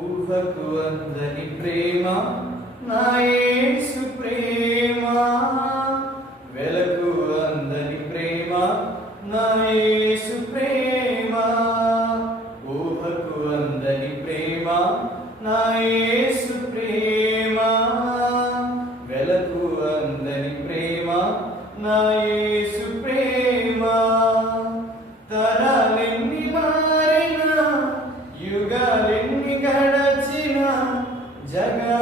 ఊహకు అందని ప్రేమ నా యేసు ప్రేమ, వెలకు అందని ప్రేమ నా యేసు ప్రేమ, ఊహకు అందని ప్రేమ నా యేసు ప్రేమ, వెలకు అందని ప్రేమ నా యేసు ప్రేమ. తరాలెన్ని మారినా, యుగాలెన్ని గడచిన, జగా